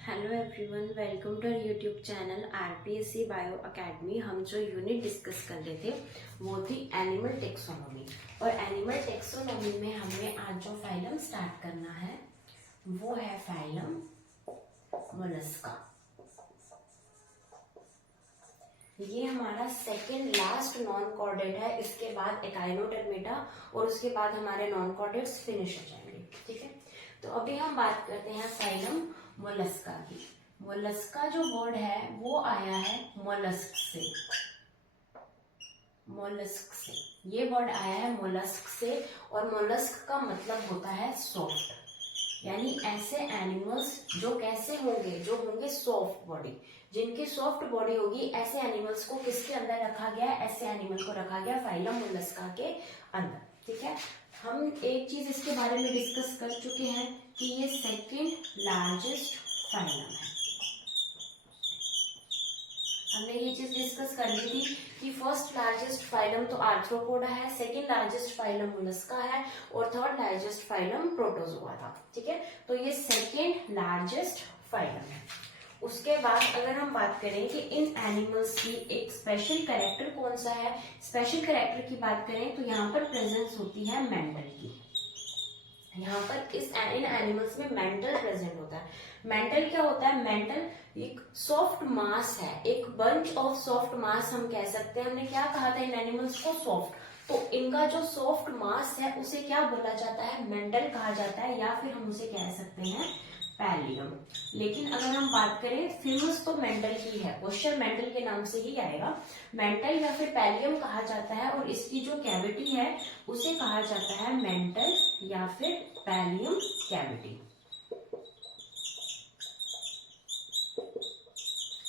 Hello everyone, welcome to our YouTube channel RPSC bio academy. हम जो unit discuss कर रहे थे वो थी एनिमल टेक्सोनॉमी। और एनिमल टेक्सोनॉमी में हमें आज जो फाइलम स्टार्ट करना है वो है फाइलम मोलस्का। ये हमारा सेकेंड लास्ट नॉन कॉर्डेट है। इसके बाद एकाइनोडर्मेटा और उसके बाद हमारे नॉन कॉर्डेट्स फिनिश हो जाएंगे। ठीक है, तो अभी हम बात करते हैं फाइलम मोलस्का की। मोलस्का जो वर्ड है वो आया है मोलस्क से। मोलस्क से ये वर्ड आया है मोलस्क से, और मोलस्क का मतलब होता है सॉफ्ट, यानी ऐसे एनिमल्स जो कैसे होंगे, जो होंगे सॉफ्ट बॉडी, जिनकी सॉफ्ट बॉडी होगी, ऐसे एनिमल्स को किसके अंदर रखा गया है? ऐसे एनिमल को रखा गया फाइलम मोलस्का के अंदर। ठीक है, हम एक चीज इसके बारे में डिस्कस कर चुके हैं कि ये सेकंड लार्जेस्ट फाइलम है। हमने ये चीज डिस्कस कर ली थी कि फर्स्ट लार्जेस्ट फाइलम तो आर्थ्रोपोडा है, सेकंड लार्जेस्ट फाइलम मोलस्का है और थर्ड लार्जेस्ट फाइलम प्रोटोजोआ था। ठीक है, तो ये सेकंड लार्जेस्ट फाइलम है। उसके बाद अगर हम बात करें कि इन एनिमल्स की एक स्पेशल कैरेक्टर कौन सा है, स्पेशल कैरेक्टर की बात करें तो यहाँ पर प्रेजेंस होती है मेंटल की। यहाँ पर इन एनिमल्स में मेंटल प्रेजेंट होता है। मेंटल क्या होता है? मेंटल एक सॉफ्ट मास है, एक बंच ऑफ सॉफ्ट मास हम कह सकते हैं। हमने क्या कहा था इन एनिमल्स को? सॉफ्ट। तो इनका जो सॉफ्ट मास है उसे क्या बोला जाता है? मेंटल कहा जाता है, या फिर हम उसे कह सकते हैं पैलियम। लेकिन अगर हम बात करें, फेमस तो मेंटल ही है, क्वेश्चन मेंटल के नाम से ही आएगा। मेंटल या फिर पैलियम कहा जाता है, और इसकी जो कैविटी है उसे कहा जाता है मेंटल या फिर पैलियम कैविटी।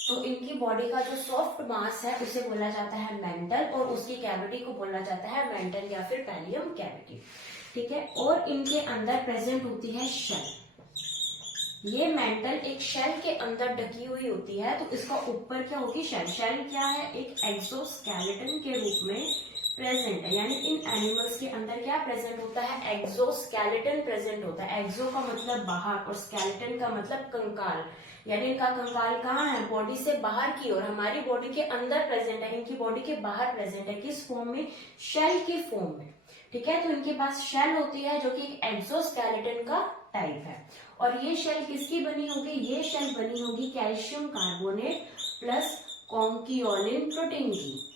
तो इनकी बॉडी का जो सॉफ्ट मास है उसे बोला जाता है मेंटल, और उसकी कैविटी को बोला जाता है मेंटल या फिर पैलियम कैविटी। ठीक है, और इनके अंदर प्रेजेंट होती है शेल। ये मेंटल एक शेल के अंदर ढकी हुई होती है, तो इसका ऊपर क्या होगी? शेल। शेल क्या है? एक एक्सोस्केलेटन के रूप में प्रेजेंट है। यानी इन एनिमल्स के अंदर क्या प्रेजेंट होता है? एक्सोस्केलेटन प्रेजेंट होता है। एक्सो का मतलब बाहर और स्केलेटन का मतलब कंकाल, यानी इनका कंकाल कहाँ है? बॉडी से बाहर की ओर। हमारी बॉडी के अंदर प्रेजेंट है, इनकी बॉडी के बाहर प्रेजेंट है। किस फॉर्म में? शेल की फॉर्म में। ठीक है, तो इनके पास शेल होती है जो कि एक एक्सोस्केलेटन का टाइप है। और ये शेल किसकी बनी होगी? ये शेल बनी होगी कैल्शियम कार्बोनेट प्लस कॉन्कियोलिन प्रोटीन की।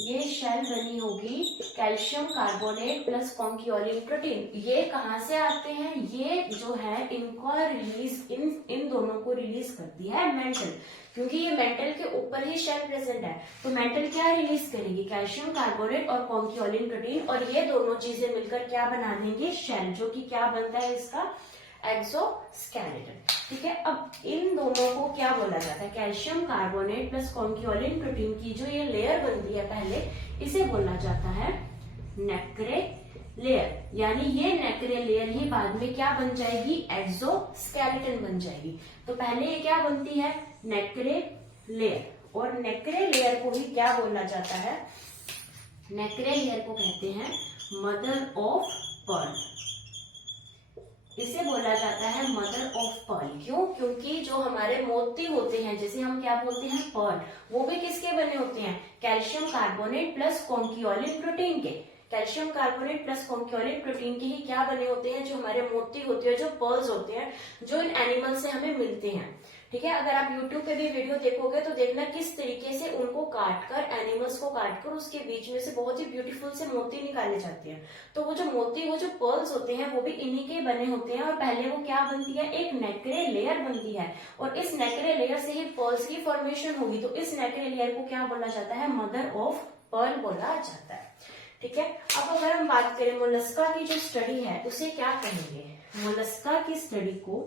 ये शेल बनी होगी कैल्शियम कार्बोनेट प्लस कॉन्कियोलिन प्रोटीन। ये कहाँ से आते हैं? ये जो है इनका रिलीज इन दोनों को रिलीज करती है मेंटल, क्योंकि ये मेंटल के ऊपर ही शेल प्रेजेंट है। तो मेंटल क्या रिलीज करेगी? कैल्शियम कार्बोनेट और कॉन्कियोलिन प्रोटीन, और ये दोनों चीजें मिलकर क्या बना देंगे? शेल, जो कि क्या बनता है इसका? एक्सोस्केलेटन। ठीक है, अब इन दोनों को क्या बोला जाता है? कैल्शियम कार्बोनेट प्लस कॉन्कियोलिन प्रोटीन की जो ये लेयर बनती है पहले, इसे बोला जाता है नेक्रे लेयर। यानी ये नेक्रे लेयर ही बाद में क्या बन जाएगी? एक्सोस्केलेटन बन जाएगी। तो पहले ये क्या बनती है? नेक्रे लेयर। और नेक्रे लेयर को ही क्या बोला जाता है? नेक्रे लेयर को कहते हैं मदर ऑफ पर्ल। इसे बोला जाता है मदर ऑफ पर्ल। क्यों? क्योंकि जो हमारे मोती होते हैं, जैसे हम क्या बोलते हैं पर्ल, वो भी किसके बने होते हैं? कैल्शियम कार्बोनेट प्लस कॉन्कियोलिन प्रोटीन के। कैल्शियम कार्बोनेट प्लस कॉन्कियोलिन प्रोटीन के ही क्या बने होते हैं? जो हमारे मोती होते हैं, जो पर्ल्स होते हैं, जो इन एनिमल से हमें मिलते हैं। ठीक है, अगर आप YouTube पे भी वीडियो देखोगे तो देखना किस तरीके से उनको काटकर, एनिमल्स को काटकर उसके बीच में से बहुत ही ब्यूटीफुल से मोती निकाले जाते हैं। तो वो जो मोती, वो जो पर्ल्स होते हैं, वो भी इन्हीं के बने होते हैं। और पहले वो क्या बनती है? एक नेक्रे लेयर बनती है, और इस नेक्रे लेयर से ही पर्ल्स की फॉर्मेशन होगी। तो इस नेक्रे लेयर को क्या बोला जाता है? मदर ऑफ पर्ल बोला जाता है। ठीक है, अब अगर हम बात करें मोलस्का की जो स्टडी है उसे क्या कहेंगे? मोलस्का की स्टडी को,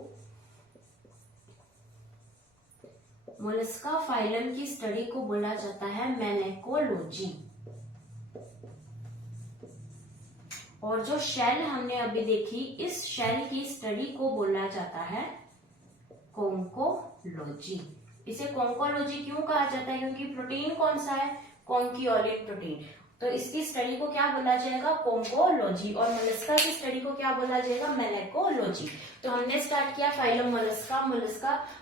मोलस्का फाइलम की स्टडी को बोला जाता है मेनेकोलॉजी। और जो शेल हमने अभी देखी, इस शेल की स्टडी को बोला जाता है कॉन्कोलॉजी। इसे कॉन्कोलॉजी क्यों कहा जाता है? क्योंकि प्रोटीन कौन सा है? कॉन्कियोलिन प्रोटीन। तो इसकी स्टडी को क्या बोला जाएगा, कोंकोलॉजी, और मोलस्का की स्टडी को क्या बोला जाएगा, मेलेकोलॉजी। तो हमने स्टार्ट किया फाइलम मोलस्का।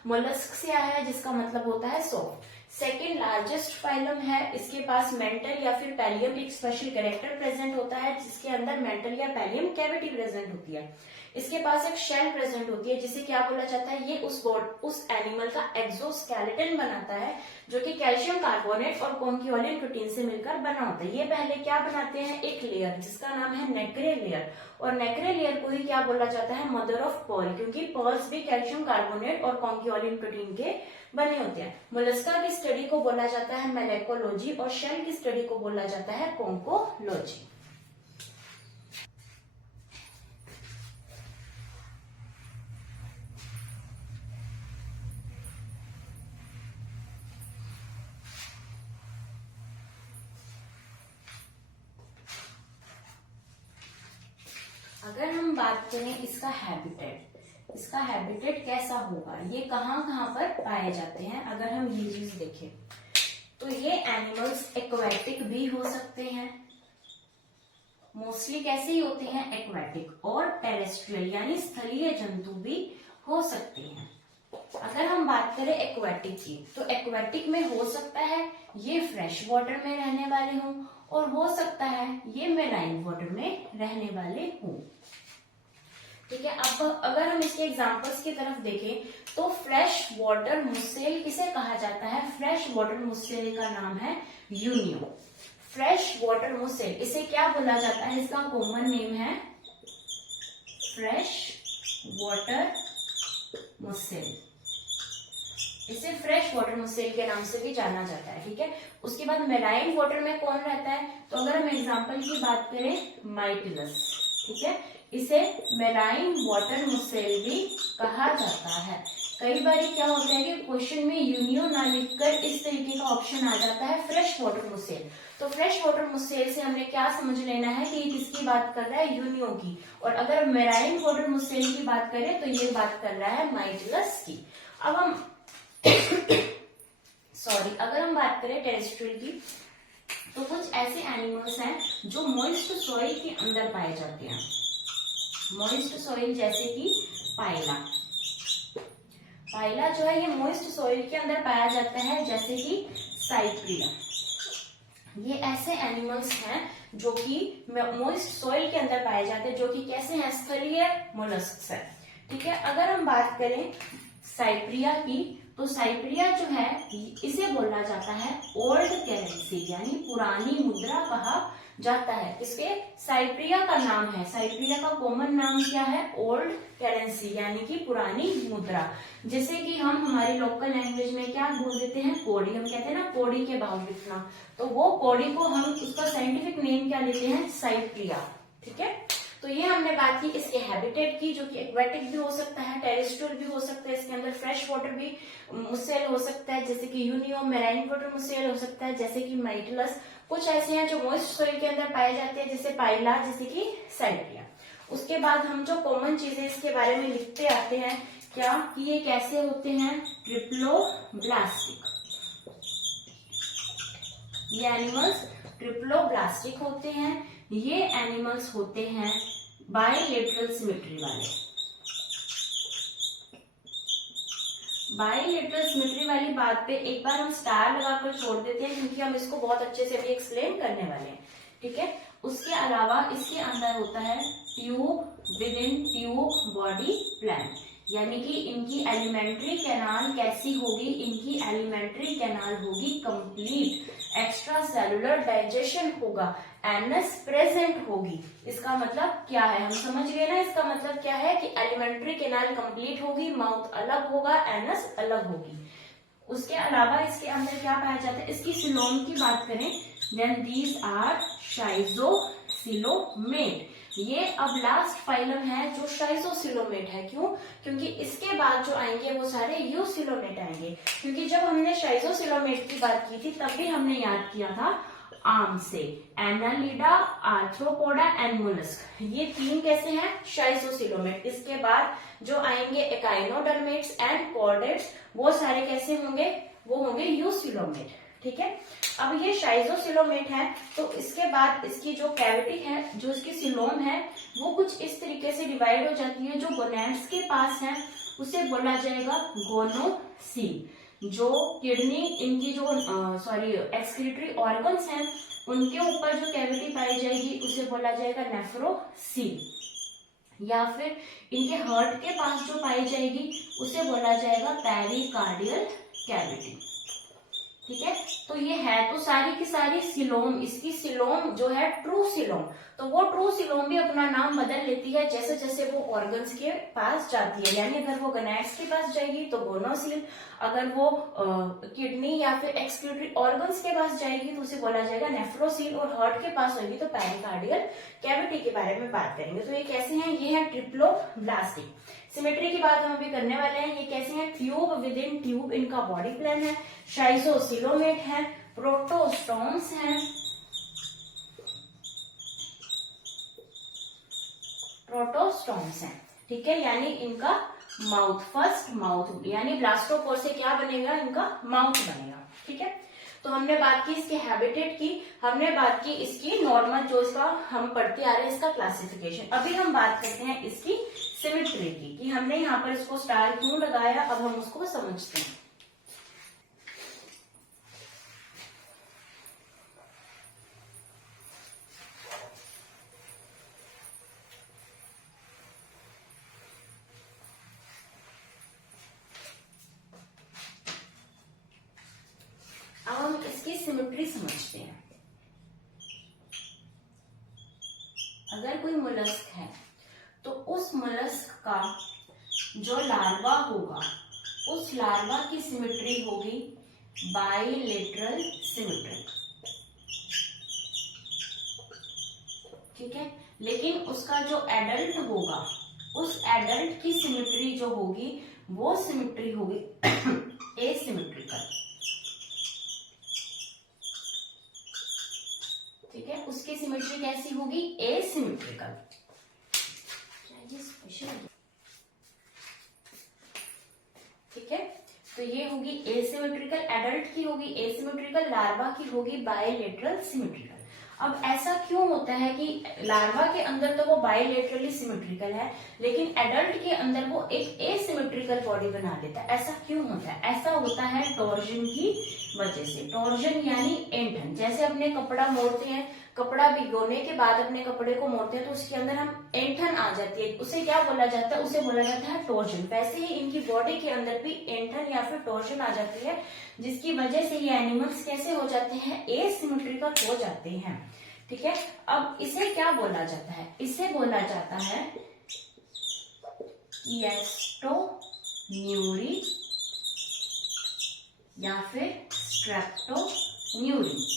मोलस्क से आया है जिसका मतलब होता है सॉफ्ट। सेकेंड लार्जेस्ट फाइलम है, इसके पास मेंटल या फिर पैलियम एक स्पेशल कैरेक्टर प्रेजेंट होता है जिसके अंदर मेंटल या पैलियम कैविटी प्रेजेंट होती है। इसके पास एक शेल प्रेजेंट होती है जिसे क्या बोला जाता है, ये उस एनिमल का एक्सोस्केलेटन बनाता है जो कि कैल्शियम कार्बोनेट और कॉन्क्यूलिन प्रोटीन से मिलकर बना होता है। ये पहले क्या बनाते हैं, एक लेयर जिसका नाम है नेक्रे लेयर, और नेक्रे लेयर को ही क्या बोला जाता है, मदर ऑफ पर्ल, क्योंकि पर्ल्स भी कैल्शियम कार्बोनेट और कॉन्क्यूलिन प्रोटीन के बने होते हैं। मोलस्का की स्टडी को बोला जाता है मेलेकोलॉजी और शेल की स्टडी को बोला जाता है कोंकोलॉजी। अगर हम बात करें इसका हैबिटेट कैसा होगा, ये कहाँ कहाँ पर पाए जाते हैं, अगर हम ये चीज देखें तो ये एनिमल्स एक्वेटिक भी हो सकते हैं, मोस्टली कैसे ही होते हैं, एक्वेटिक, और टेरेस्ट्रियल यानी स्थलीय जंतु भी हो सकते हैं। अगर हम बात करें एक्वेटिक की, तो एक्वेटिक में हो सकता है ये फ्रेश वाटर में रहने वाले हों, और हो सकता है ये मेराइन वाटर में रहने वाले हों। ठीक है, अब अगर हम इसके एग्जांपल्स की तरफ देखें तो फ्रेश वाटर मुस्सेल किसे कहा जाता है, फ्रेश वाटर मुस्सेल का नाम है यूनियो। फ्रेश वाटर मुस्सेल, इसे क्या बोला जाता है, इसका कॉमन नेम है फ्रेश वाटर मुस्सेल, इसे फ्रेश वाटर मुस्सेल के नाम से भी जाना जाता है। ठीक है, उसके बाद मेराइन वाटर में कौन रहता है, तो अगर हम एग्जांपल की बात करें माइटिलस, ठीक है, इसे मेराइन वाटर मुस्सेल भी कहा जाता है। कई बार क्या होता है कि क्वेश्चन में यूनियो ना लिखकर इस तरीके का ऑप्शन आ जाता है फ्रेश वाटर मुस्सेल, तो फ्रेश वाटर मुस्सेल से हमने क्या समझ लेना है कि ये किसकी बात कर रहा है, यूनियो की, और अगर मेराइन वाटर मुस्सेल की बात करें तो ये बात कर रहा है माइटिलस की। अब हम अगर हम बात करें टेरेस्ट्रियल की, तो कुछ ऐसे एनिमल्स हैं जो मॉइस्ट सॉइल के अंदर पाए जाते हैं, मॉइस्ट सॉइल जैसे कि पाइला जो है ये मॉइस्ट सॉइल के अंदर पाया जाता है, जैसे कि साइप्रिया। ये ऐसे एनिमल्स हैं जो कि मॉइस्ट सॉइल के अंदर पाए जाते हैं, जो कि कैसे हैं, स्थलीय मोलस्क्स है। ठीक है, अगर हम बात करें साइप्रिया की, तो साइप्रिया जो है इसे बोला जाता है ओल्ड करेंसी, यानी पुरानी मुद्रा कहा जाता है। इसके साइप्रिया का नाम है, साइप्रिया का कॉमन नाम क्या है, ओल्ड करेंसी, यानी कि पुरानी मुद्रा। जैसे कि हम हमारी लोकल लैंग्वेज में क्या बोल देते हैं, कौड़ी, हम कहते हैं ना कौड़ी के भाव कितना, तो वो कौड़ी को हम उसका साइंटिफिक नेम क्या लेते हैं, साइप्रिया। ठीक है, तो ये हमने बात की इसके हैबिटेट की, जो कि एक्वेटिक भी हो सकता है, टेरेस्ट्रियल भी हो सकता है, इसके अंदर फ्रेश वाटर भी मुस्सेल हो सकता है जैसे कि यूनियो, मेराइन वाटर मुस्सेल हो सकता है जैसे कि माइटिलस। कुछ ऐसे हैं जो मॉइस्ट सॉइल के अंदर पाए जाते हैं जैसे पाइला, जैसे कि साइप्रिया। उसके बाद हम जो कॉमन चीजें इसके बारे में लिखते आते हैं क्या, कि ये कैसे होते हैं, ट्रिप्लोब्लास्टिक, ये एनिमल्स ट्रिप्लोब्लास्टिक होते हैं। ये एनिमल्स होते हैं बाइलेटरल सिमेट्री वाले, बाइलेटरल सिमेट्री वाली बात पे एक बार हम स्टार लगाकर छोड़ देते हैं, क्योंकि हम इसको बहुत अच्छे से अभी एक्सप्लेन करने वाले हैं। ठीक है, उसके अलावा इसके अंदर होता है tube with in tube body plan, यानी कि इनकी एलिमेंट्री कैनाल कैसी होगी, इनकी एलिमेंट्री कैनाल होगी कंप्लीट, एक्स्ट्रा सेलुलर डाइजेशन होगा, एनस प्रेजेंट होगी। इसका मतलब क्या है, हम समझ गए ना, इसका मतलब क्या है कि एलिमेंट्री कैनाल कंप्लीट होगी, माउथ अलग होगा, एनस अलग होगी। उसके अलावा इसके अंदर क्या पाया जाता है, इसकी सिलोम की बात करें, देन दीज आर शाइजोसिलोमेट। ये अब लास्ट फाइलम है जो शाइजोसिलोमेट है। क्यों, क्योंकि इसके बाद जो आएंगे वो सारे यूसिलोमेट आएंगे, क्योंकि जब हमने शाइजोसिलोमेट की बात की थी तब भी हमने याद किया था आर्म से, एनालिडा, आर्थ्रोपोडा एंड मोलस्क, ये तीन कैसे हैं, शाइजोसिलोमेट। इसके बाद जो आएंगे एकाइनोडर्मेट्स एंड कॉर्डेट्स, वो सारे कैसे होंगे, वो होंगे यूसिलोमेट। ठीक है। अब ये शाइजोसिलोमेट है, तो इसके बाद इसकी जो कैविटी है, जो इसकी सिलोम है, वो कुछ इस तरीके से डिवाइड हो जाती है। जो गोनेड्स के पास है उसे बोला जाएगा गोनोसील। जो किडनी, इनकी जो एक्सक्रीटरी ऑर्गन्स हैं, उनके ऊपर जो कैविटी पाई जाएगी उसे बोला जाएगा नेफ्रोसील। या फिर इनके हार्ट के पास जो पाई जाएगी उसे बोला जाएगा पेरिकार्डियल कैविटी। ठीक है, तो ये है तो सारी की सारी सिलोम, इसकी सिलोम जो है ट्रू सिलोम, तो वो ट्रू सिलोम भी अपना नाम बदल लेती है जैसे जैसे वो ऑर्गन्स के पास जाती है। यानी अगर वो गनैड्स के पास जाएगी तो गोनोसील, अगर वो किडनी या फिर एक्सक्रीटरी ऑर्गन्स के पास जाएगी तो उसे बोला जाएगा नेफ्रोसील, और हार्ट के पास होगी तो पेरिकार्डियल कैविटी के बारे में बात करेंगे। तो ये कैसे हैं? ये है ट्रिप्लोब्लास्टिक। सिमेट्री की बात हम अभी करने वाले हैं। ये कैसे हैं? ट्यूब विद इन ट्यूब इनका बॉडी प्लान है, शाइजोसिलोमेट है, प्रोटोस्टोम्स हैं, प्रोटोस्टोम्स हैं। ठीक है, यानी इनका माउथ, फर्स्ट माउथ, यानी ब्लास्टोपोर से क्या बनेगा? इनका माउथ बनेगा। ठीक है, तो हमने बात की इसके हैबिटेट की, हमने बात की इसकी नॉर्मल, जो इसका हम पढ़ते आ रहे हैं इसका क्लासिफिकेशन। अभी हम बात करते हैं इसकी सिमेट्री की, कि हमने यहाँ पर इसको स्टार क्यों लगाया, अब हम उसको समझते हैं। अब हम इसकी सिमेट्री समझते हैं। अगर कोई मोलस्क है तो उस मोलस्क का जो लार्वा होगा, उस लार्वा की सिमेट्री होगी बाइलेटरल सिमेट्री। ठीक है, लेकिन उसका जो एडल्ट होगा, उस एडल्ट की सिमेट्री जो होगी वो सिमेट्री होगी एसिमेट्रिकल। ठीक है, उसकी सिमेट्री कैसी होगी? एसिमेट्रिकल। ठीक है, तो ये होगी एसिमेट्रिकल, एडल्ट की होगी एसिमेट्रिकल, लार्वा की होगी बाइलेटरल सिमेट्रिकल। अब ऐसा क्यों होता है कि लार्वा के अंदर तो वो बाइलेटरली सिमेट्रिकल है, लेकिन एडल्ट के अंदर वो एक एसिमेट्रिकल बॉडी बना लेता है? ऐसा क्यों होता है? ऐसा होता है टॉर्जन की वजह से। टॉर्जन यानी ऐंठन। जैसे अपने कपड़ा मोड़ते हैं, कपड़ा भिगोने के बाद अपने कपड़े को मोड़ते हैं तो उसके अंदर हम ऐंठन आ जाती है, उसे क्या बोला जाता है? उसे बोला जाता है टॉर्जन। वैसे ही इनकी बॉडी के अंदर भी ऐंठन या फिर टॉर्जन आ जाती है, जिसकी वजह से ये एनिमल्स कैसे हो जाते हैं? एसिमेट्रिकल हो जाते हैं। ठीक है, अब इसे क्या बोला जाता है? इसे बोला जाता है क्लैस्टोन्यूरी या फिर स्ट्रेप्टोन्यूरी।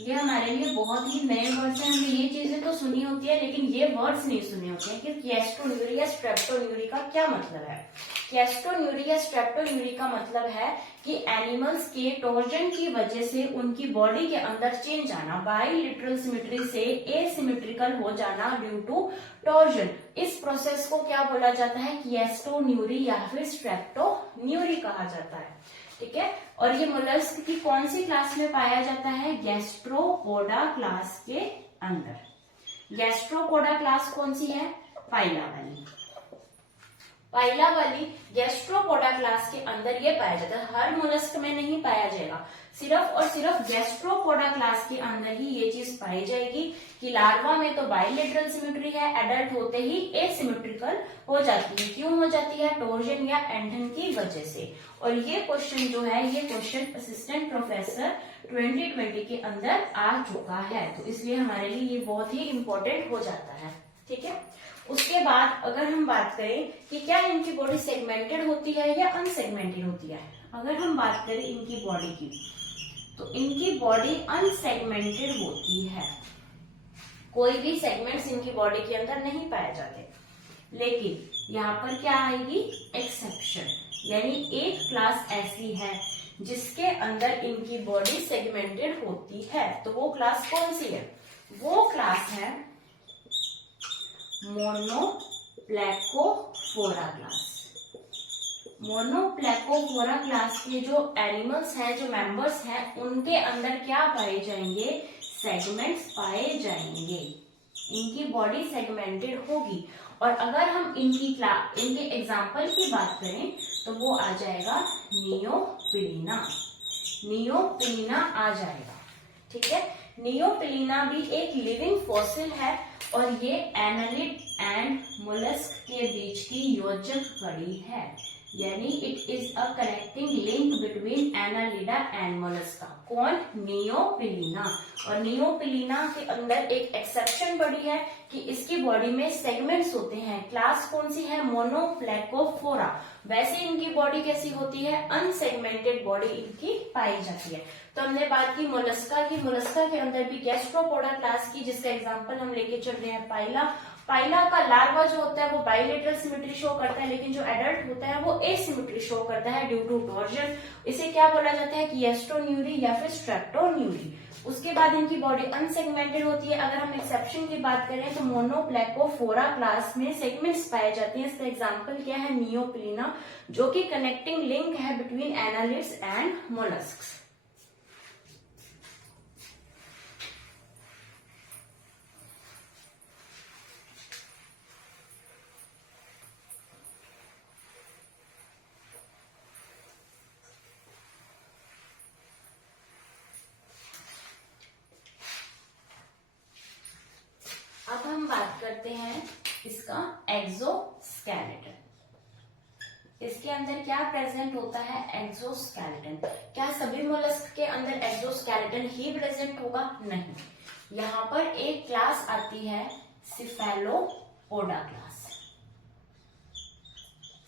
ये हमारे लिए बहुत ही नए वर्ड्स हैं, हमने ये चीजें तो सुनी होती है लेकिन ये वर्ड्स नहीं सुने होते हैं कि क्लैस्टोन्यूरी या स्ट्रेप्टोन्यूरी का क्या मतलब है। क्लैस्टोन्यूरी या स्ट्रेप्टोन्यूरी का मतलब है कि एनिमल्स के टॉर्जन की वजह से उनकी बॉडी के अंदर चेंज आना, बाइलेटरल सिमेट्री से एसिमेट्रिकल हो जाना ड्यू टू टॉर्जन। इस प्रोसेस को क्या बोला जाता है? क्लैस्टोन्यूरी या फिर स्ट्रेप्टोन्यूरी कहा जाता है। ठीक है, और ये मोलस्क की कौन सी क्लास में पाया जाता है? गैस्ट्रोपोडा क्लास के अंदर। गैस्ट्रोपोडा क्लास कौन सी है? पाइला वाली। पाइला वाली गैस्ट्रोपोडा क्लास के अंदर ये पाया जाता है, हर मोलस्क में नहीं पाया जाएगा। सिर्फ और सिर्फ गैस्ट्रोपोडा क्लास के अंदर ही ये चीज पाई जाएगी कि लार्वा में तो बाइलेटरल सिमेट्री है, एडल्ट होते ही एसिमेट्रिकल हो जाती है। क्यों हो जाती है? टॉर्जन या ऐंठन की वजह से। और ये क्वेश्चन जो है, ये क्वेश्चन असिस्टेंट प्रोफेसर 2020 के अंदर आ चुका है, तो इसलिए हमारे लिए ये बहुत ही इंपॉर्टेंट हो जाता है। ठीक है, उसके बाद अगर हम बात करें कि क्या इनकी बॉडी सेगमेंटेड होती है या अनसेगमेंटेड होती है। अगर हम बात करें इनकी बॉडी की, तो इनकी बॉडी अनसेगमेंटेड होती है। कोई भी सेगमेंट्स इनकी बॉडी के अंदर नहीं पाए जाते। लेकिन यहाँ पर क्या आएगी? एक्सेप्शन, यानी एक क्लास ऐसी है जिसके अंदर इनकी बॉडी सेगमेंटेड होती है। तो वो क्लास कौन सी है? वो क्लास है मोनोप्लेकोफोरा क्लास। मोनोप्लेकोफोरा क्लास के जो एनिमल्स हैं, जो मेंबर्स हैं, उनके अंदर क्या पाए जाएंगे? सेगमेंट्स पाए जाएंगे। इनकी बॉडी सेगमेंटेड होगी। और अगर हम इनके एग्जाम्पल की बात करें तो वो आ जाएगा नियोपिलीना। नियोपिलीना आ जाएगा। ठीक है, नियोपिलीना भी एक लिविंग फॉसिल है और ये एनालिड एंड मोलस्क के बीच की योजक कड़ी है, यानी it is a connecting link between Annelida and Mollusca. कौन? नियोपिलीना। और नियोपिलीना के अंदर एक एक्सेप्शन बड़ी है कि इसकी बॉडी में सेगमेंट्स होते हैं। क्लास कौन सी है? मोनोप्लेकोफोरा। वैसे इनकी बॉडी कैसी होती है? अनसेगमेंटेड बॉडी इनकी पाई जाती है। तो हमने बात की मोलस्का की। मोलस्का के अंदर भी गैस्ट्रोपोडा क्लास की, जिसका एग्जाम्पल हम लेके चल रहे हैं पाइला। पाइला का लार्वा जो होता है वो बाइलेटरल सिमेट्री शो करता है, लेकिन जो एडल्ट होता है वो एसिमेट्री शो करता है ड्यू टू टॉर्जन। इसे क्या बोला जाता है? किएस्ट्रोन्यूरी या फिर स्ट्रेप्टोन्यूरी। उसके बाद इनकी बॉडी अनसेगमेंटेड होती है। अगर हम एक्सेप्शन की बात करें तो मोनोप्लेकोफोरा क्लास में सेगमेंट्स पाए जाते हैं। इसका एग्जाम्पल क्या है? नियोपिलीना, जो कि कनेक्टिंग लिंक है बिटवीन एनालिड्स एंड मोलस्क्स। अब हम बात करते हैं इसका एक्सोस्केलेटन। इसके अंदर क्या प्रेजेंट होता है? एक्सोस्केलेटन। क्या सभी मोलस्क के अंदर एक्सोस्केलेटन ही प्रेजेंट होगा? नहीं। यहाँ पर एक क्लास आती है सिफेलोपोडा क्लास।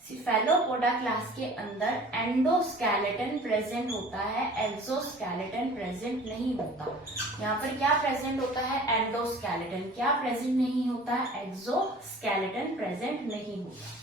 सिफेलोपोडा क्लास के अंदर एंडोस्केलेटन प्रेजेंट होता है, एक्सोस्केलेटन प्रेजेंट नहीं होता। यहाँ पर क्या प्रेजेंट होता है? एंडोस्केलेटन। क्या प्रेजेंट नहीं होता? एक्सोस्केलेटन प्रेजेंट नहीं होता।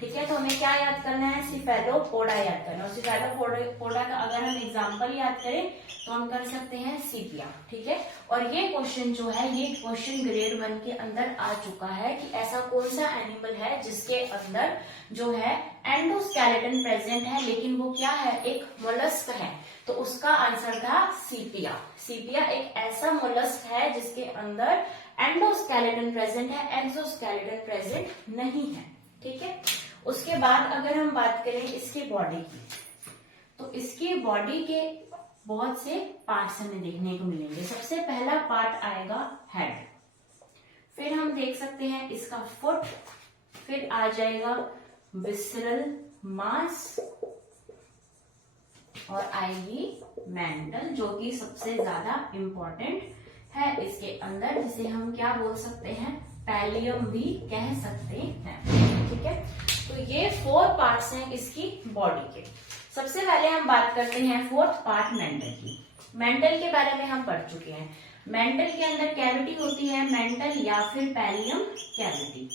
ठीक है, तो हमें क्या याद करना है? सिफेलोपोडा याद करना है। और सिफेलोपोडा का अगर हम एग्जाम्पल याद करें तो हम कर सकते हैं सीपिया। ठीक है, और ये क्वेश्चन जो है, ये क्वेश्चन ग्रेड 1 के अंदर आ चुका है कि ऐसा कौन सा एनिमल है जिसके अंदर जो है एंडोस्केलेटन प्रेजेंट है, लेकिन वो क्या है? एक मोलस्क है। तो उसका आंसर था सीपिया। सीपिया एक ऐसा मोलस्क है जिसके अंदर एंडोस्केलेटन प्रेजेंट है, एक्सोस्केलेटन प्रेजेंट नहीं है। ठीक है, उसके बाद अगर हम बात करें इसकी बॉडी की, तो इसकी बॉडी के बहुत से पार्ट्स हमें देखने को मिलेंगे। सबसे पहला पार्ट आएगा हेड, फिर हम देख सकते हैं इसका फुट, फिर आ जाएगा विसरल मास और आएगी मेंटल, जो कि सबसे ज्यादा इंपॉर्टेंट है इसके अंदर, जिसे हम क्या बोल सकते हैं? पैलियम भी कह सकते हैं। ठीक है, तो ये 4 पार्ट्स हैं इसकी बॉडी के। सबसे पहले हम बात करते हैं फोर्थ पार्ट मेंटल की। मेंटल के बारे में हम पढ़ चुके हैं। मेंटल के अंदर कैविटी होती है, मेंटल या फिर पैलियम कैविटी।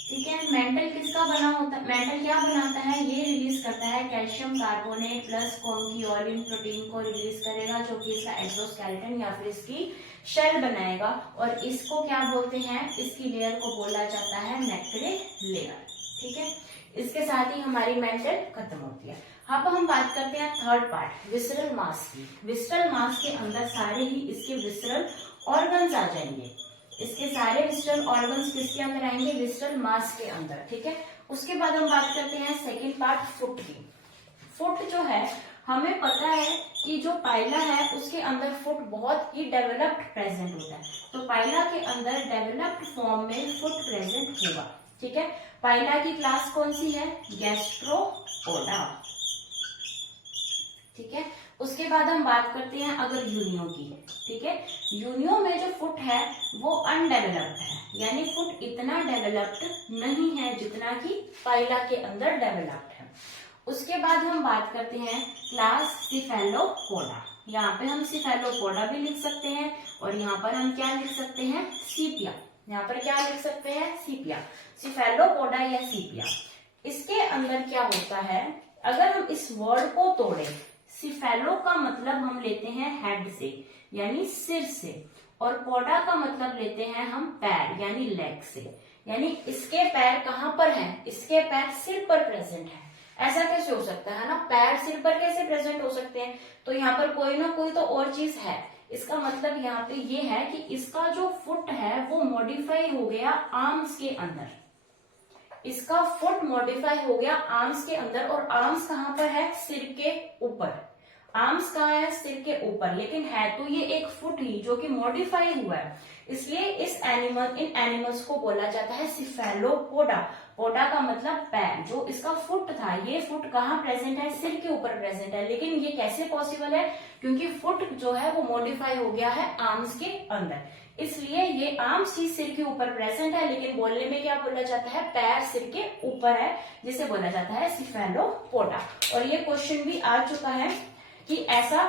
ठीक है, मेंटल किसका बना होता है? मेंटल क्या बनाता है? ये रिलीज करता है कैल्शियम कार्बोनेट प्लस कॉन्क्यूलिन प्रोटीन को रिलीज करेगा, जो कि इसका एक्सोस्केलेटन या फिर इसकी शेल बनाएगा। और इसको क्या बोलते हैं? इसकी लेयर को बोला जाता है मैक्रेल लेयर। ठीक है, इसके साथ ही हमारी मेंटल खत्म होती है। अब हम बात करते हैं थर्ड पार्ट, विसरल मास की। विसरल मास के अंदर सारे ही इसके विसरल ऑर्गन्स आ जाएंगे। इसके सारे विसरल ऑर्गन्स किसके अंदर आएंगे? विसरल मास के अंदर। ठीक है, उसके बाद हम बात करते हैं सेकेंड पार्ट फुट की। फुट जो है, हमें पता है कि जो पाइला है उसके अंदर फुट बहुत ही डेवलप्ड प्रेजेंट होता है। तो पाइला के अंदर डेवलप्ड फॉर्म में फुट प्रेजेंट होगा। ठीक है, पाइला की क्लास कौन सी है? गैस्ट्रोपोडा। ठीक है, उसके बाद हम बात करते हैं अगर यूनियो की। ठीक है, यूनियो में जो फुट है वो अनडेवलप्ड है, यानी फुट इतना डेवलप्ड नहीं है जितना कि पाइला के अंदर डेवलप्ड है। उसके बाद हम बात करते हैं क्लास सिफेलोपोडा। यहाँ पे हम सिफेलोपोडा भी लिख सकते हैं और यहाँ पर हम क्या लिख सकते हैं? सीपिया। यहाँ पर क्या लिख सकते हैं? सीपिया, सिफेलोपोडा या सीपिया। इसके अंदर क्या होता है, अगर हम इस वर्ड को तोड़े, सिफेलो का मतलब हम लेते हैं हेड से यानी सिर से, और पोडा का मतलब लेते हैं हम पैर यानी लेग से। यानी इसके पैर कहाँ पर हैं? इसके पैर सिर पर प्रेजेंट है। ऐसा कैसे हो सकता है ना, पैर सिर पर कैसे प्रेजेंट हो सकते हैं? तो यहाँ पर कोई ना कोई तो और चीज है। इसका मतलब यहाँ पे ये है कि इसका जो फुट है वो मॉडिफाई हो गया आर्म्स के अंदर, इसका फुट मॉडिफाई हो गया आर्म्स के अंदर। और आर्म्स कहाँ पर है? सिर के ऊपर। आर्म्स कहाँ है? सिर के ऊपर। लेकिन है तो ये एक फुट ही जो कि मॉडिफाई हुआ है, इसलिए इन एनिमल्स को बोला जाता है सिफेलोपोडा। पोडा का मतलब पैर। जो इसका फुट था, ये फुट कहाँ प्रेजेंट है? सिर के ऊपर प्रेजेंट है। लेकिन ये कैसे पॉसिबल है? क्योंकि फुट जो है वो मॉडिफाई हो गया है आर्म्स के अंदर, इसलिए ये आर्म्स ही सिर के ऊपर प्रेजेंट है। लेकिन बोलने में क्या बोला जाता है? पैर सिर के ऊपर है, जिसे बोला जाता है सिफेलोपोडा। और ये क्वेश्चन भी आ चुका है कि ऐसा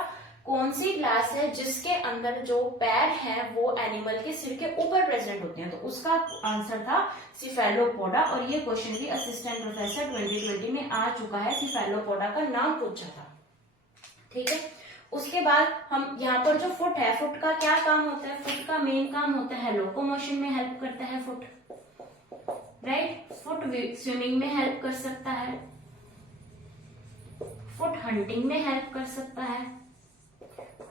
कौन सी क्लास है जिसके अंदर जो पैर हैं वो एनिमल के सिर के ऊपर प्रेजेंट होते हैं? तो उसका आंसर था सिफेलोपोडा। और ये क्वेश्चन भी असिस्टेंट प्रोफेसर 2020 में आ चुका है, सिफेलोपोडा का नाम पूछा था। ठीक है, उसके बाद हम यहाँ पर जो फुट है, फुट का क्या काम होता है? फुट का मेन काम होता है लोकोमोशन में हेल्प करता है फुट, राइट। फुट स्विमिंग में हेल्प कर सकता है, फुट हंटिंग में हेल्प कर सकता है,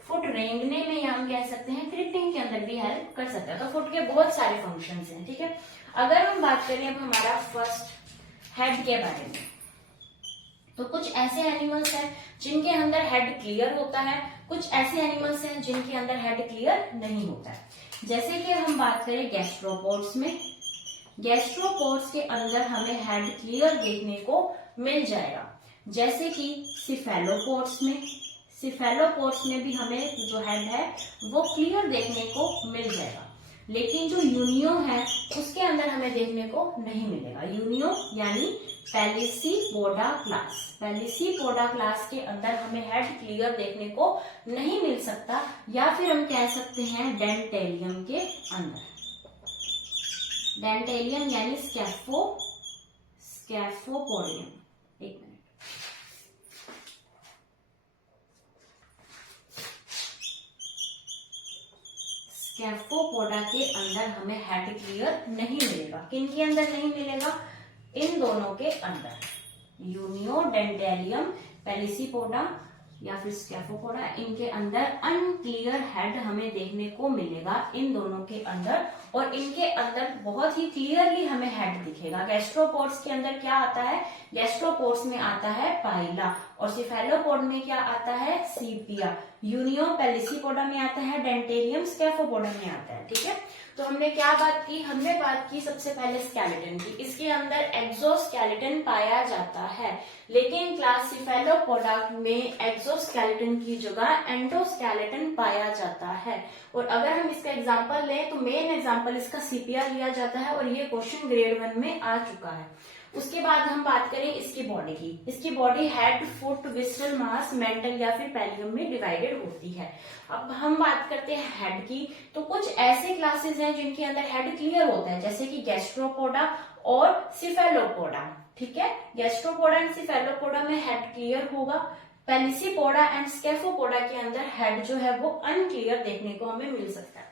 फुट रेंगने में या हम कह सकते हैं क्रिपिंग के अंदर भी हेल्प कर सकता है। तो फुट के बहुत सारे फंक्शंस हैं। ठीक है, अगर हम बात करें अब हमारा फर्स्ट हेड के बारे में, तो कुछ ऐसे एनिमल्स हैं जिनके अंदर हेड क्लियर होता है, कुछ ऐसे एनिमल्स हैं जिनके अंदर हेड क्लियर नहीं होता है। जैसे कि हम बात करें गैस्ट्रोपोड्स में, गैस्ट्रोपोड्स के अंदर हमें हेड क्लियर देखने को मिल जाएगा। जैसे कि सिफेलोपोड्स में, सिफेलोपोड्स में भी हमें जो हेड है वो क्लियर देखने को मिल जाएगा। लेकिन जो यूनियो है उसके अंदर हमें देखने को नहीं मिलेगा। यूनियो यानी पेलिसीपोडा क्लास, पेलिसीपोडा क्लास के अंदर हमें हेड क्लियर देखने को नहीं मिल सकता, या फिर हम कह सकते हैं डेंटेलियम के अंदर। डेंटेलियम यानी स्कैफोपोडियम। एक मिनट, स्कैफोपोडा के अंदर हमें हेड क्लियर नहीं मिलेगा। किन के अंदर नहीं मिलेगा? इन दोनों के अंदर, यूनियो, डेंटेलियम, पेलिसीपोडा या फिर स्कैफोपोडा, इनके अंदर अनक्लियर हेड हमें देखने को मिलेगा इन दोनों के अंदर। और इनके अंदर बहुत ही क्लियरली हमें हेड दिखेगा। गैस्ट्रोपोड्स के अंदर क्या आता है? गैस्ट्रोपोड्स में आता है पाइला, और सिफेलोपोड में क्या आता है? सीपिया। यूनियो, पेलिसीपोडा में आता है डेंटेलियम, स्कैफोपोडा में आता है। ठीक है, तो हमने क्या बात की? हमने बात की सबसे पहले स्केलेटन की। इसके अंदर एक्सोस्केलेटन पाया जाता है, लेकिन क्लास सिफेलोपोडा में एक्सोस्केलेटन की जगह एंडोस्केलेटन पाया जाता है। और अगर हम इसका एग्जांपल लें तो मेन एग्जांपल इसका सीपिया लिया जाता है, और ये क्वेश्चन ग्रेड 1 में आ चुका है। उसके बाद हम बात करें इसकी बॉडी की। इसकी बॉडी हेड, फुट, विसरल मास, मेंटल या फिर पैलियम में डिवाइडेड होती है। अब हम बात करते हैं हेड की, तो कुछ ऐसे क्लासेस हैं जिनके अंदर हेड क्लियर होता है, जैसे कि गैस्ट्रोपोडा और सिफेलोपोडा। ठीक है, गैस्ट्रोपोडा एंड सिफेलोपोडा में हेड क्लियर होगा। पेलिसीपोडा एंड स्कैफोपोडा के अंदर हेड जो है वो अनक्लियर देखने को हमें मिल सकता है।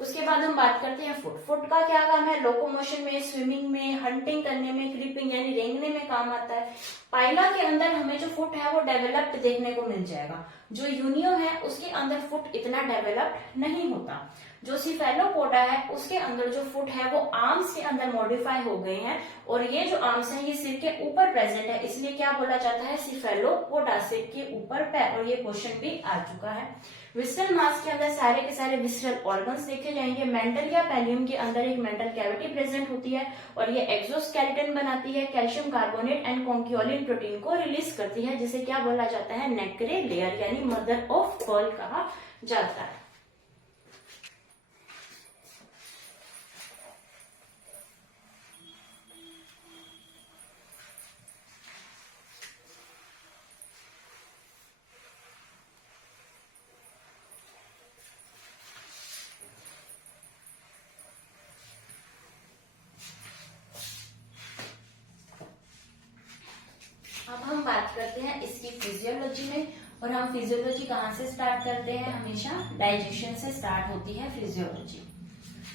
उसके बाद हम बात करते हैं फुट। फुट का क्या काम है? लोकोमोशन में, स्विमिंग में, हंटिंग करने में, क्रीपिंग यानी रेंगने में काम आता है। पाइला के अंदर हमें जो फुट है वो डेवलप्ड देखने को मिल जाएगा। जो यूनियो है उसके अंदर फुट इतना डेवलप्ड नहीं होता। जो सिफेलोपोडा है उसके अंदर जो फुट है वो आर्म्स के अंदर मॉडिफाई हो गए हैं, और ये जो आर्म्स हैं ये सिर के ऊपर प्रेजेंट है, इसलिए क्या बोला जाता है? सिफेलोपोडा, सिर के ऊपर पैर। और ये क्वेश्चन भी आ चुका है। विसरल मास के अंदर सारे के सारे विसरल ऑर्गन्स देखे जाएंगे। मेंटल या पैलियम के अंदर एक मेंटल कैविटी प्रेजेंट होती है, और ये एक्सोस्केलेटन बनाती है, कैल्शियम कार्बोनेट एंड कॉन्क्यूलिन प्रोटीन को रिलीज करती है, जिसे क्या बोला जाता है? नेक्रे लेयर यानी मदर ऑफ पर्ल कहा जाता है। अब हम बात करते हैं इसकी फिजियोलॉजी में, और हम फिजियोलॉजी कहाँ से स्टार्ट करते हैं? हमेशा डाइजेशन से स्टार्ट होती है फिजियोलॉजी।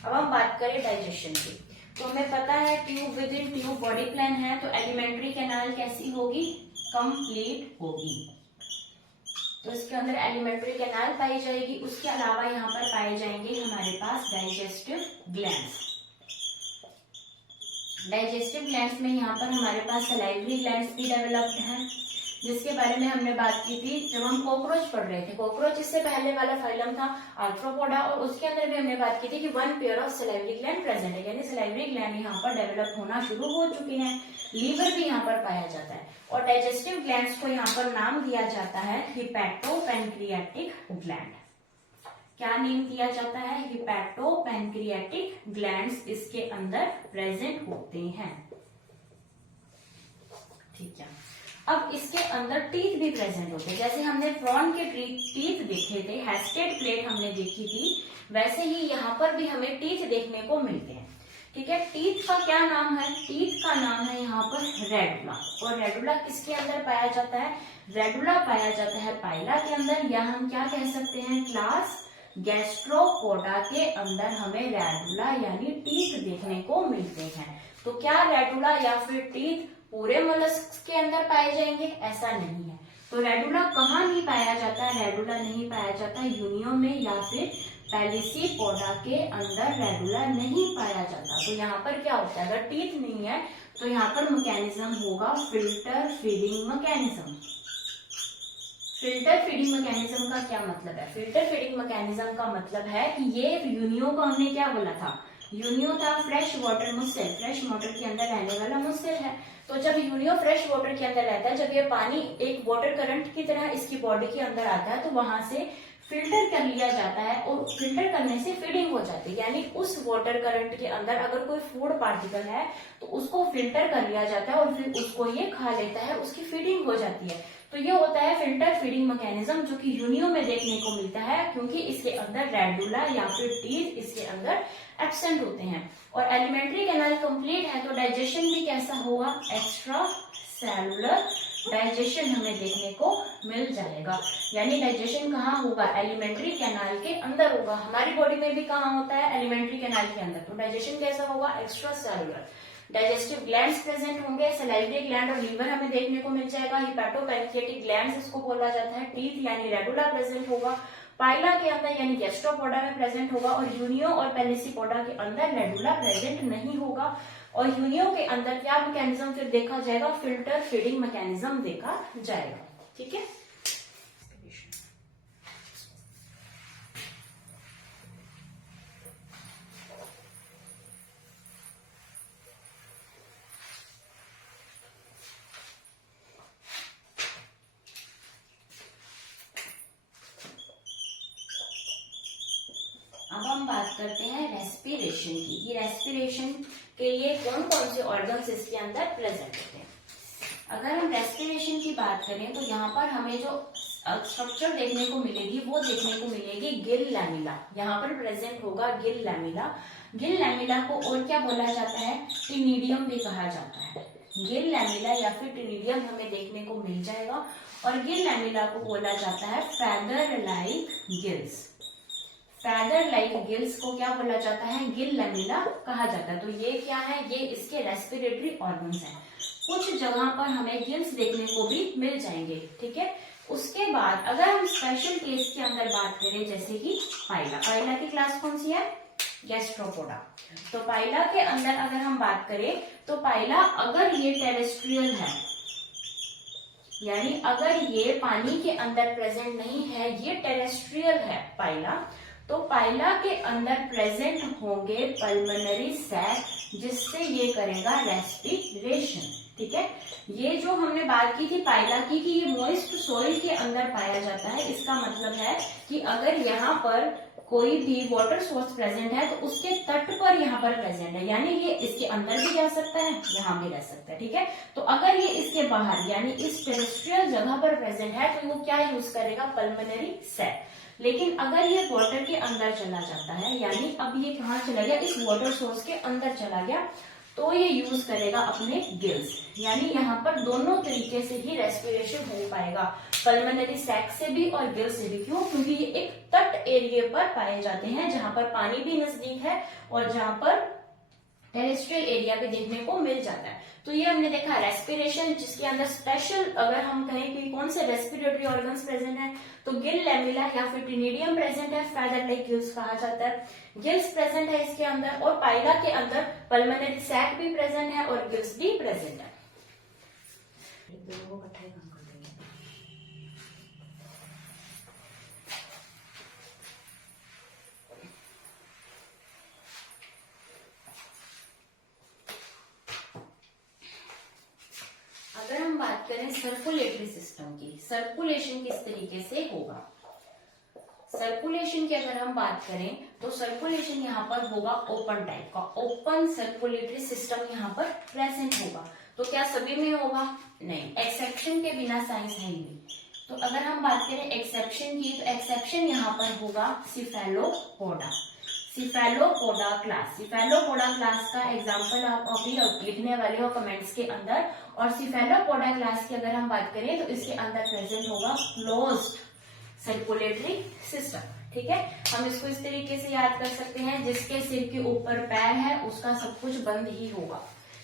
अब हम बात करें डाइजेशन की, तो हमें पता है tube with in tube body plan है, तो एलिमेंट्री कैनाल कैसी होगी? कंप्लीट होगी। तो इसके अंदर एलिमेंट्री कैनाल पाई जाएगी। उसके अलावा यहाँ पर पाए जाएंगे हमारे पास डाइजेस्टिव ग्लैंड्स। डाइजेस्टिव ग्लैंड्स में यहाँ पर हमारे पास सलाइवरी ग्लैंड्स भी डेवलप्ड हैं, जिसके बारे में हमने बात की थी जब हम कॉकरोच पढ़ रहे थे। कॉकरोच इससे पहले वाला फाइलम था आर्थ्रोपोडा, और उसके अंदर भी हमने बात की थी कि 1 pair of salivary gland present है, यानी सलाइवरी ग्लैंड यहाँ पर डेवलप होना शुरू हो चुके हैं। लीवर भी यहाँ पर पाया जाता है। और डाइजेस्टिव ग्लैंड्स को यहाँ पर नाम दिया जाता है हिपैटोपैनक्रियाटिक ग्लैंड। क्या नेम दिया जाता है? हिपैटोपैनक्रियाटिक ग्लैंड्स इसके अंदर प्रेजेंट होते हैं। ठीक है, अब इसके अंदर टीथ भी प्रेजेंट होते हैं। जैसे हमने प्रॉन के टीथ देखे थे, हेस्टेड प्लेट हमने देखी थी, वैसे ही यहाँ पर भी हमें टीथ देखने को मिलते हैं। ठीक है, टीथ का क्या नाम है? टीथ का नाम है यहाँ पर रेडुला। और रेडुला किसके अंदर पाया जाता है? रेडुला पाया जाता है पाइला के अंदर, या हम क्या कह सकते हैं, क्लास गैस्ट्रोपोडा के अंदर हमें रेडुला यानी टीथ देखने को मिलते हैं। तो क्या रेडुला या फिर टीथ पूरे मोलस्क के अंदर पाए जाएंगे? ऐसा नहीं है। तो रेडुला कहाँ नहीं पाया जाता? रेडुला नहीं पाया जाता यूनियो में या फिर पैलिसीपोडा के अंदर रेडुला नहीं पाया जाता। तो यहाँ पर क्या होता है, अगर टीथ नहीं है तो यहाँ पर मैकेनिज्म होगा filter feeding mechanism. Filter feeding mechanism का क्या मतलब है? फिल्टर फीडिंग मैकेनिज्म का मतलब है कि ये यूनियो को हमने क्या बोला था? यूनियो था फ्रेश वाटर मुस्सेल, फ्रेश वाटर के अंदर रहने वाला मुस्सेल है। तो जब यूनियो फ्रेश वाटर के अंदर रहता है, जब ये पानी एक वाटर करंट की तरह इसकी बॉडी के अंदर आता है, तो वहां से फिल्टर कर लिया जाता है, और फिल्टर करने से फीडिंग हो जाती है। यानी उस वाटर करंट के अंदर अगर कोई फूड पार्टिकल है तो उसको फिल्टर कर लिया जाता है और फिर उसको ये खा लेता है, उसकी फीडिंग हो जाती है। तो ये होता है फिल्टर फीडिंग मैकेनिज्म, जो कि यूनियो में देखने को मिलता है, क्योंकि इसके अंदर रेडुला या फिर टीथ इसके अंदर एब्सेंट होते हैं। और एलिमेंट्री कैनाल कंप्लीट है तो डाइजेशन भी कैसा होगा? एक्स्ट्रा सेलुलर डाइजेशन हमें देखने को मिल जाएगा। यानी डाइजेशन कहाँ होगा? एलिमेंट्री कैनाल के अंदर होगा। हमारी बॉडी में भी कहाँ होता है? एलिमेंट्री कैनाल के अंदर। तो डाइजेशन कैसा होगा? Extra cellular. Digestive glands present होंगे, सलाइवरी ग्लैंड और लीवर हमें देखने को मिल जाएगा। हिपैटोपैनक्रियाटिक ग्लैंड्स इसको बोला जाता है। टीथ यानी रेडुला प्रेजेंट होगा। पाइला के अंदर यानी गैस्ट्रोपोडा में प्रेजेंट होगा, और यूनियो और पैलिसीपोडा के अंदर रेडुला प्रेजेंट नहीं होगा। और यूनियो के अंदर क्या मैकेनिज्म फिर देखा जाएगा? फिल्टर फीडिंग मैकेनिज्म देखा जाएगा। ठीक है, अब हम बात करते हैं रेस्पिरेशन की, कि रेस्पिरेशन के लिए कौन कौन से ऑर्गन्स इसके अंदर प्रेजेंट होते हैं। अगर हम रेस्पिरेशन की बात करें तो यहाँ पर हमें जो स्ट्रक्चर देखने को मिलेगी वो देखने को मिलेगी गिल लैमिला। यहाँ पर प्रेजेंट होगा गिल लैमिला। गिल लैमिला को और क्या बोला जाता है? टिनिडियम भी कहा जाता है। गिल लैमिला या फिर टिनिडियम हमें देखने को मिल जाएगा। और गिल लैमिला को बोला जाता है feather like gills. Feather like gills को क्या बोला जाता है? गिल लैमिला कहा जाता है। तो ये क्या है? ये इसके रेस्पिरेटरी ऑर्गन्स हैं। कुछ जगह पर हमें गिल्स देखने को भी मिल जाएंगे। ठीक है, उसके बाद अगर हम स्पेशल केस के अंदर बात करें, जैसे कि पाइला, पाइला की क्लास कौन सी है? गैस्ट्रोपोडा। तो पाइला के अंदर अगर हम बात करें तो पाइला अगर ये टेरेस्ट्रियल है, यानी अगर ये पानी के अंदर प्रेजेंट नहीं है, ये टेरेस्ट्रियल है पाइला, तो पाइला के अंदर प्रेजेंट होंगे पल्मोनरी सैक, जिससे ये करेगा रेस्पिरेशन। ठीक है, ये जो हमने बात की थी पाइला की कि ये मॉइस्ट सॉइल के अंदर पाया जाता है, इसका मतलब है कि अगर यहाँ पर कोई भी वाटर सोर्स प्रेजेंट है तो उसके तट पर यहाँ पर प्रेजेंट है, यानी ये इसके अंदर भी जा सकता है, यहाँ भी रह सकता है। ठीक है, तो अगर ये इसके बाहर यानी इस टेरेस्ट्रियल जगह पर प्रेजेंट है तो वो क्या यूज करेगा? Pulmonary sac. लेकिन अगर ये वाटर के अंदर चला जाता है, यानी अब ये कहाँ चला गया? इस वाटर सोर्स के अंदर चला गया, तो ये यूज करेगा अपने गिल्स। यानी यहाँ पर दोनों तरीके से ही रेस्पिरेशन हो पाएगा, पल्मोनरी सैक से भी और गिल से भी। क्यों? क्योंकि ये एक तट एरिया पर पाए जाते हैं, जहां पर पानी भी नजदीक है और जहां पर टेरेस्ट्रियल एरिया पे देखने को मिल जाता है। तो ये हमने देखा रेस्पिरेशन, जिसके अंदर स्पेशल अगर हम कहें कि कौन से रेस्पिरेटरी ऑर्गन्स प्रेजेंट है तो गिल, लैमेला या फिर टिनिडियम प्रेजेंट है, फेदर लाइक गिल्स कहा जाता है। गिल्स प्रेजेंट है इसके अंदर, और पाइला के अंदर पल्मोनरी सैक भी प्रेजेंट है और गिल्स भी प्रेजेंट है। अगर हम बात करें सर्कुलेटरी सिस्टम की, सर्कुलेशन किस तरीके से होगा। सर्कुलेशन की अगर हम बात करें तो सर्कुलेशन यहाँ पर होगा ओपन टाइप का, ओपन सर्कुलेटरी सिस्टम यहाँ पर प्रेजेंट होगा। तो क्या सभी में होगा? नहीं, एक्सेप्शन के बिना साइंस है ही नहीं। तो अगर हम बात करें एक्सेप्शन की, तो एक्सेप्शन यहाँ पर होगा Cephalopoda, Cephalopoda class. Cephalopoda class का एग्जांपल आप अभी लिखने वाले हो कमेंट्स के अंदर। और सिफेलोपोडा क्लास की अगर हम बात करें तो इसके अंदर प्रेजेंट होगा क्लोज्ड सर्कुलेटरी सिस्टम। ठीक है, हम इसको इस तरीके से याद कर सकते हैं, जिसके सिर के ऊपर पैर है उसका सब कुछ बंद ही होगा।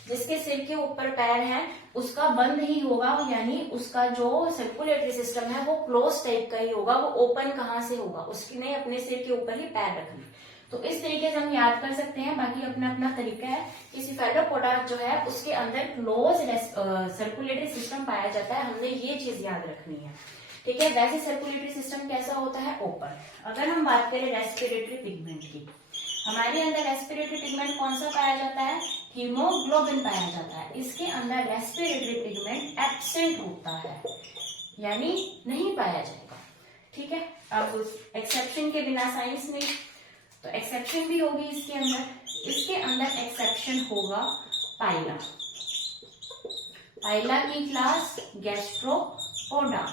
जिसके सिर के ऊपर पैर है उसका बंद ही होगा, यानी उसका जो सर्कुलेटरी सिस्टम है वो क्लोज टाइप का ही होगा। वो ओपन कहाँ से होगा? उसकी नहीं अपने सिर के ऊपर ही पैर रखने। तो इस तरीके से हम याद कर सकते हैं। बाकी अपना अपना तरीका है कि सिफेलोपोडा जो है उसके अंदर क्लोज सर्कुलेटरी सिस्टम पाया जाता है, हमने ये चीज याद रखनी है। ठीक है, वैसे सर्कुलेटरी सिस्टम कैसा होता है? ओपन। अगर हम बात करें रेस्पिरेटरी पिगमेंट की, हमारे अंदर रेस्पिरेटरी पिगमेंट कौन सा पाया जाता है? हीमोग्लोबिन पाया जाता है। इसके अंदर रेस्पिरेटरी पिगमेंट एब्सेंट होता है, यानी नहीं पाया जाएगा। ठीक है, अब एक्सेप्शन के बिना साइंस नहीं, तो एक्सेप्शन भी होगी इसके अंदर। इसके अंदर एक्सेप्शन होगा पाइला, पाइला की क्लास गैस्ट्रोपोडा।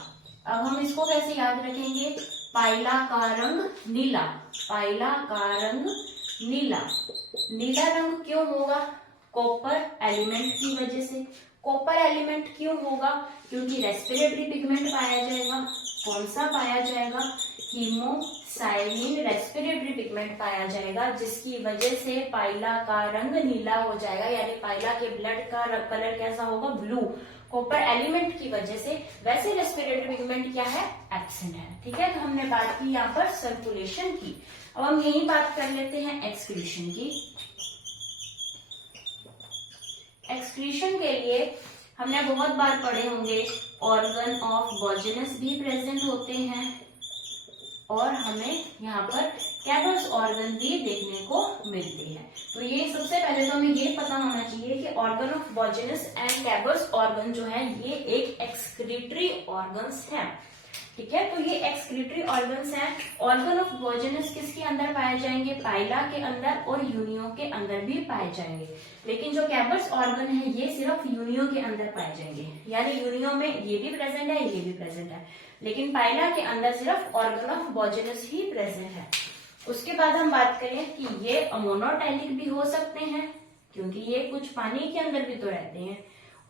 अब हम इसको कैसे याद रखेंगे? पाइला का रंग नीला, पाइला का रंग नीला। नीला रंग क्यों होगा? कॉपर एलिमेंट की वजह से। कॉपर एलिमेंट क्यों होगा? क्योंकि रेस्पिरेटरी पिगमेंट पाया जाएगा। कौन सा पाया जाएगा? हीमोसाइनिन रेस्पिरेटरी पिगमेंट पाया जाएगा, जिसकी वजह से पाइला का रंग नीला हो जाएगा, यानी पाइला के ब्लड का कलर कैसा होगा? ब्लू। कॉपर एलिमेंट की वजह से। वैसे रेस्पिरेटरी पिगमेंट क्या है? एब्सेंट है। ठीक है, तो हमने बात की यहाँ पर सर्कुलेशन की। अब हम यही बात कर लेते हैं एक्सक्रीशन की। एक्सक्रीशन के लिए हमने बहुत बार पढ़े होंगे ऑर्गन ऑफ गॉर्जेनस भी प्रेजेंट होते हैं, और हमें यहाँ पर कैबर्स ऑर्गन भी देखने को मिलते हैं। तो ये सबसे पहले तो हमें ये पता होना चाहिए कि organ of Bojanus and Keber's organ जो है ये एक एक्सक्रीटरी ऑर्गन्स है। ठीक है, तो ये एक्सक्रीटरी ऑर्गन्स हैं। ऑर्गन ऑफ बॉर्जेनस किसके अंदर पाए जाएंगे? पाइला के अंदर और यूनियो के अंदर भी पाए जाएंगे। लेकिन जो कैबर्स ऑर्गन है ये सिर्फ यूनियो के अंदर पाए जाएंगे, यानी यूनियो में ये भी प्रेजेंट है, ये भी प्रेजेंट है, लेकिन पाइला के अंदर सिर्फ ऑर्गन ऑफ बॉर्जेनस ही प्रेजेंट है। उसके बाद हम बात करें कि ये अमोनोटैलिक भी हो सकते हैं, क्योंकि ये कुछ पानी के अंदर भी तो रहते हैं,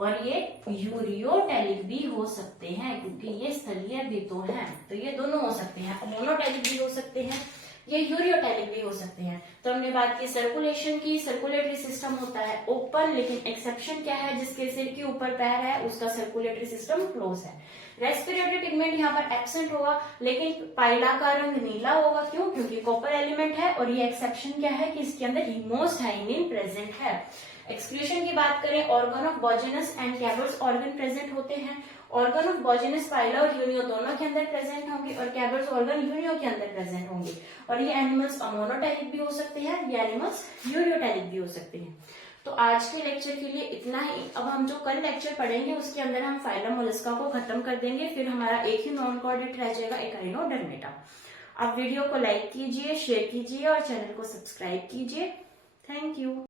और ये यूरियोटैलिक भी हो सकते हैं, क्योंकि ये स्थलीय भी तो हैं। तो ये दोनों हो सकते हैं, अमोनोटैलिक भी हो सकते हैं, ये यूरियोटैलिक भी हो सकते हैं। तो हमने बात की सर्कुलेशन की। सर्कुलेटरी सिस्टम होता है ओपन, लेकिन एक्सेप्शन क्या है? जिसके सिर के ऊपर पैर है उसका सर्कुलेटरी सिस्टम क्लोज है। रेस्पिरेटरी पिगमेंट यहाँ पर एब्सेंट होगा, लेकिन पाइला का रंग नीला होगा। क्यों? क्योंकि कॉपर एलिमेंट है, और ये एक्सेप्शन क्या है कि इसके अंदर हीमोसाइनिन प्रेजेंट है। एक्सक्रीशन की बात करें, organ of Bojanus and Keber's organ present होते हैं। ऑर्गन ऑफ बॉर्जेनस पाइला और यूनियो दोनों के अंदर प्रेजेंट होंगे, और कैबर्स ऑर्गन यूनियो के अंदर प्रेजेंट होंगे। और ये एनिमल्स अमोनोटैलिक भी हो सकते हैं, ये एनिमल्स यूरियोटैलिक भी हो सकते हैं। तो आज के लेक्चर के लिए इतना ही। अब हम जो कल लेक्चर पढ़ेंगे उसके अंदर हम फाइलम मोलस्का को खत्म कर देंगे, फिर हमारा एक ही नॉन कॉर्डेट रह जाएगा, एकाइनोडर्मेटा। आप वीडियो को लाइक कीजिए, शेयर कीजिए और चैनल को सब्सक्राइब कीजिए। Thank you.